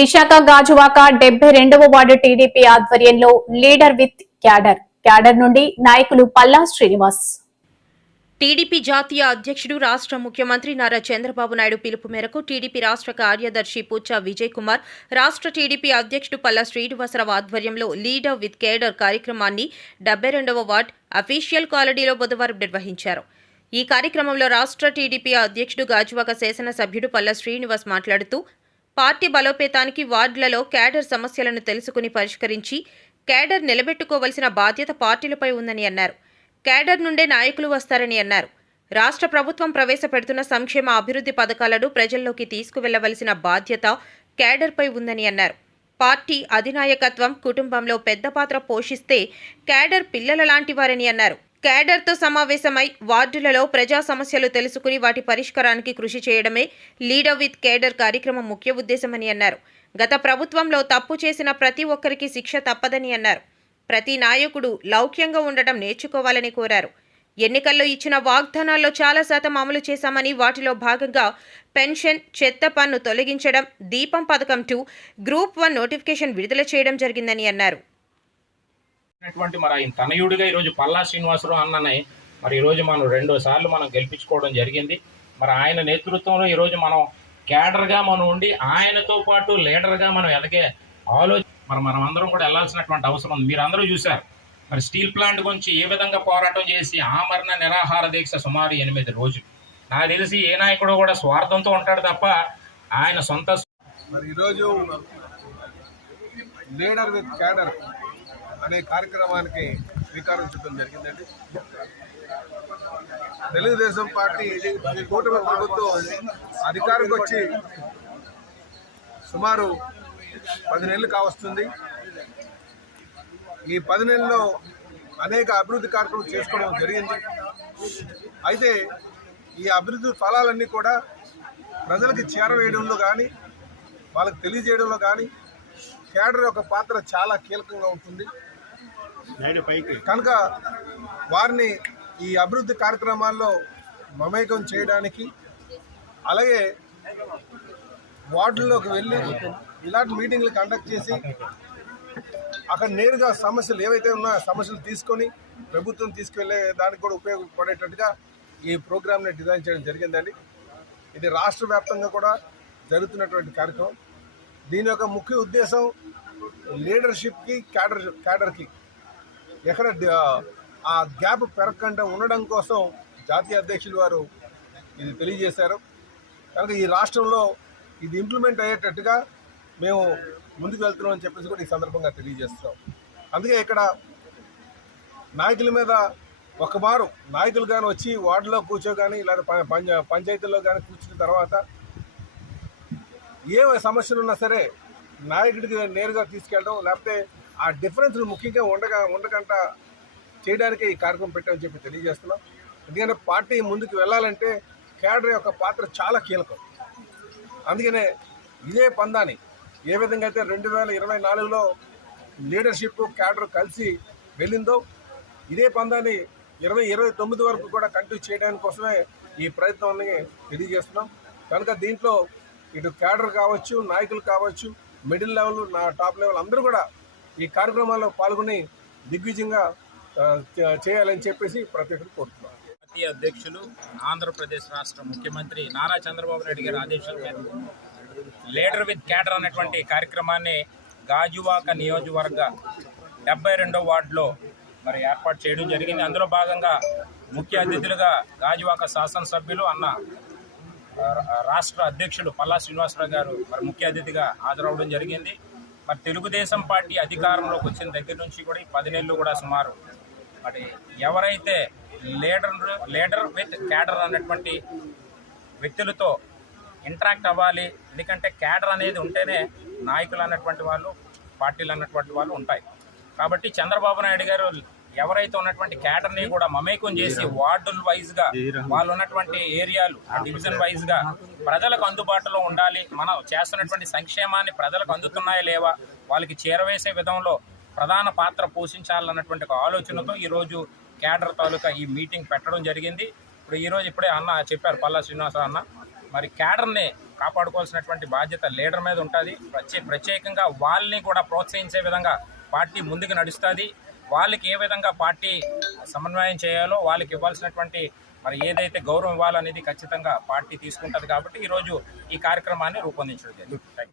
విశాఖ గాజువాక డెబ్బై రెండవ ward TDP ఆధ్వర్యంలో లీడర్ విత్ క్యాడర్. క్యాడర్ నుండి నాయకులు పల్లా శ్రీనివాస్. టీడీపీ జాతీయ అధ్యక్షుడు రాష్ట్ర ముఖ్యమంత్రి నారా చంద్రబాబు నాయుడు పిలుపు మేరకు టీడీపీ రాష్ట్ర కార్యదర్శి పూచా విజయ్ కుమార్ రాష్ట్ర టీడీపీ అధ్యక్షుడు పల్లా శ్రీనివాసరావు ఆధ్వర్యంలో లీడర్ విత్ కేడర్ కార్యక్రమాన్ని డెబ్బై రెండవ వార్డ్ అఫీషియల్ కాలనీలో బుధవారం నిర్వహించారు. ఈ కార్యక్రమంలో రాష్ట్ర టీడీపీ అధ్యక్షుడు గాజువాక శాసనసభ్యుడు పల్లా శ్రీనివాస్ మాట్లాడుతూ పార్టీ బలోపేతానికి వార్డులలో క్యాడర్ సమస్యలను తెలుసుకుని పరిష్కరించి క్యాడర్ నిలబెట్టుకోవలసిన బాధ్యత పార్టీలపై ఉందని అన్నారు. క్యాడర్ నుండే నాయకులు వస్తారని అన్నారు. రాష్ట్ర ప్రభుత్వం ప్రవేశపెడుతున్న సంక్షేమ అభివృద్ధి పథకాలను ప్రజల్లోకి తీసుకువెళ్ళవలసిన బాధ్యత క్యాడర్పై ఉందని అన్నారు. పార్టీ అధినాయకత్వం కుటుంబంలో పెద్ద పాత్ర పోషిస్తే క్యాడర్ పిల్లల లాంటి వారని అన్నారు. క్యాడర్తో సమావేశమై వార్డులలో ప్రజా సమస్యలు తెలుసుకుని వాటి పరిష్కారానికి కృషి చేయడమే లీడర్ విత్ కేడర్ కార్యక్రమం ముఖ్య ఉద్దేశమని అన్నారు. గత ప్రభుత్వంలో తప్పు చేసిన ప్రతి ఒక్కరికి శిక్ష తప్పదని అన్నారు. ప్రతి నాయకుడు లౌక్యంగా ఉండటం నేర్చుకోవాలని కోరారు. ఎన్నికల్లో ఇచ్చిన వాగ్దానాల్లో చాలా శాతం అమలు చేశామని వాటిలో భాగంగా పెన్షన్ చెత్త పన్ను తొలగించడం దీపం పథకం టూ గ్రూప్ వన్ నోటిఫికేషన్ విడుదల చేయడం జరిగిందని అన్నారు. ఉన్నటువంటి మరి ఆయన తనయుడిగా ఈరోజు పల్లా శ్రీనివాసరావు అన్నని మరి ఈరోజు మనం రెండు సార్లు మనం గెలిపించుకోవడం జరిగింది. మరి ఆయన నేతృత్వంలో ఈరోజు మనం క్యాడర్గా మనం ఉండి ఆయనతో పాటు లీడర్గా మనం ఎదగే ఆలోచన మరి మనం అందరం కూడా వెళ్ళాల్సినటువంటి అవసరం ఉంది. మీరు అందరూ చూశారు. మరి స్టీల్ ప్లాంట్ గురించి ఏ విధంగా పోరాటం చేసి ఆమరణ నిరాహార దీక్ష సుమారు ఎనిమిది రోజులు. నాకు తెలిసి ఏ నాయకుడు కూడా స్వార్థంతో ఉంటాడు తప్ప ఆయన సొంత మరి ఈరోజు లీడర్ విత్ క్యాడర్ అనే కార్యక్రమానికి శ్రీకారం చుట్టడం జరిగిందండి. తెలుగుదేశం పార్టీ కూటమి ప్రభుత్వం అధికారంకి వచ్చి సుమారు పది నెలలు కావస్తుంది. ఈ పది నెలల్లో అనేక అభివృద్ధి కార్యక్రమాలు చేసుకోవడం జరిగింది. అయితే ఈ అభివృద్ధి ఫలాలన్నీ కూడా ప్రజలకి చేరవేయడంలో కానీ వాళ్ళకి తెలియజేయడంలో కానీ కేడర్ యొక్క పాత్ర చాలా కీలకంగా ఉంటుంది. కనుక వారిని ఈ అభివృద్ధి కార్యక్రమాల్లో మమేకం చేయడానికి అలాగే వార్డుల్లోకి వెళ్ళి ఇలాంటి మీటింగ్లు కండక్ట్ చేసి అక్కడ నేరుగా సమస్యలు ఏవైతే ఉన్నాయో సమస్యలు తీసుకొని ప్రభుత్వం తీసుకెళ్ళే దానికి కూడా ఉపయోగపడేటట్టుగా ఈ ప్రోగ్రామ్ని డిజైన్ చేయడం జరిగిందండి. ఇది రాష్ట్ర వ్యాప్తంగా కూడా జరుగుతున్నటువంటి కార్యక్రమం. దీని యొక్క ముఖ్య ఉద్దేశం లీడర్షిప్కి క్యాడర్ క్యాడర్కి ఎక్కడ ఆ గ్యాప్ పెరగకుండా ఉండడం కోసం జాతీయ అధ్యక్షులు వారు ఇది తెలియజేశారు. కనుక ఈ రాష్ట్రంలో ఇది ఇంప్లిమెంట్ అయ్యేటట్టుగా మేము ముందుకు వెళ్తున్నాం అని చెప్పేసి కూడా ఈ సందర్భంగా తెలియజేస్తున్నాం. అందుకే ఇక్కడ నాయకుల మీద ఒక మారు నాయకులు కానీ వచ్చి వార్డులో కూర్చో కానీ లేదా ప- పంచ పంచాయతీల్లో కానీ కూర్చున్న తర్వాత ఏ సమస్యలు ఉన్నా సరే నాయకుడికి నేరుగా తీసుకెళ్ళడం లేకపోతే ఆ డిఫరెన్స్ ముఖ్యంగా ఉండగా ఉండకుండా చేయడానికి ఈ కార్యక్రమం పెట్టామని చెప్పి తెలియజేస్తున్నాం. ఎందుకంటే పార్టీ ముందుకు వెళ్ళాలంటే కేడర్ యొక్క పాత్ర చాలా కీలకం. అందుకనే ఇదే పందాన్ని ఏ విధంగా అయితే రెండు వేల ఇరవై నాలుగులో లీడర్షిప్ క్యాడర్ కలిసి వెళ్ళిందో ఇదే పందాన్ని ఇరవై ఇరవై తొమ్మిది వరకు కూడా కంటిన్యూ చేయడానికి కోసమే ఈ ప్రయత్నాన్ని తెలియజేస్తున్నాం. కనుక దీంట్లో ఇటు క్యాడర్ కావచ్చు నాయకులు కావచ్చు మిడిల్ లెవెల్ నా టాప్ లెవెల్ అందరూ కూడా ఈ కార్యక్రమాల్లో పాల్గొని దిగ్విజయంగా చేయాలని చెప్పేసి ప్రతి ఒక్కరు కోరుతున్నాం జాతీయ అధ్యక్షులు ఆంధ్రప్రదేశ్ రాష్ట్ర ముఖ్యమంత్రి నారా చంద్రబాబు నాయుడు గారి ఆదేశాల మేరకు లీడర్ విత్ క్యాడర్ అనేటువంటి కార్యక్రమాన్ని గాజువాక నియోజకవర్గ డెబ్బై రెండో వార్డులో మరి ఏర్పాటు చేయడం జరిగింది. అందులో భాగంగా ముఖ్య అతిథులుగా గాజువాక శాసనసభ్యులు అన్న రాష్ట్ర అధ్యక్షులు పల్లా శ్రీనివాసరావు గారు మరి ముఖ్య అతిథిగా హాజరవడం జరిగింది. మరి తెలుగుదేశం పార్టీ అధికారంలోకి వచ్చిన దగ్గర నుంచి కూడా ఈ పది నెలలు కూడా సుమారు. మరి ఎవరైతే లీడర్ లీడర్ విత్ క్యాడర్ అన్నటువంటి వ్యక్తులతో ఇంటరాక్ట్ అవ్వాలి ఎందుకంటే క్యాడర్ అనేది ఉంటేనే నాయకులు అన్నటువంటి వాళ్ళు పార్టీలు అన్నటువంటి వాళ్ళు ఉంటాయి. కాబట్టి చంద్రబాబు నాయుడు గారు ఎవరైతే ఉన్నటువంటి క్యాడర్ని కూడా మమేకం చేసి వార్డుల వైజ్గా వాళ్ళు ఉన్నటువంటి ఏరియాలు డివిజన్ వైజ్గా ప్రజలకు అందుబాటులో ఉండాలి. మనం చేస్తున్నటువంటి సంక్షేమాన్ని ప్రజలకు అందుతున్నాయా లేవా? వాళ్ళకి చేరవేసే విధంలో ప్రధాన పాత్ర పోషించాలన్నటువంటి ఒక ఆలోచనతో ఈరోజు క్యాడర్ తాలూకా ఈ మీటింగ్ పెట్టడం జరిగింది. ఇప్పుడు ఈరోజు ఇప్పుడే అన్న చెప్పారు పల్లా శ్రీనివాసరావు అన్న. మరి క్యాడర్ని కాపాడుకోవాల్సినటువంటి బాధ్యత లీడర్ మీద ఉంటుంది. ప్రత్యే ప్రత్యేకంగా వాళ్ళని కూడా ప్రోత్సహించే విధంగా పార్టీ ముందుకు నడుస్తుంది. వాళ్ళకి ఏ విధంగా పార్టీ సమన్వయం చేయాలో వాళ్ళకి ఇవ్వాల్సినటువంటి మరి ఏదైతే గౌరవం ఇవ్వాలనేది ఖచ్చితంగా పార్టీ తీసుకుంటుంది కాబట్టి ఈరోజు ఈ కార్యక్రమాన్ని రూపొందించడం జరిగింది.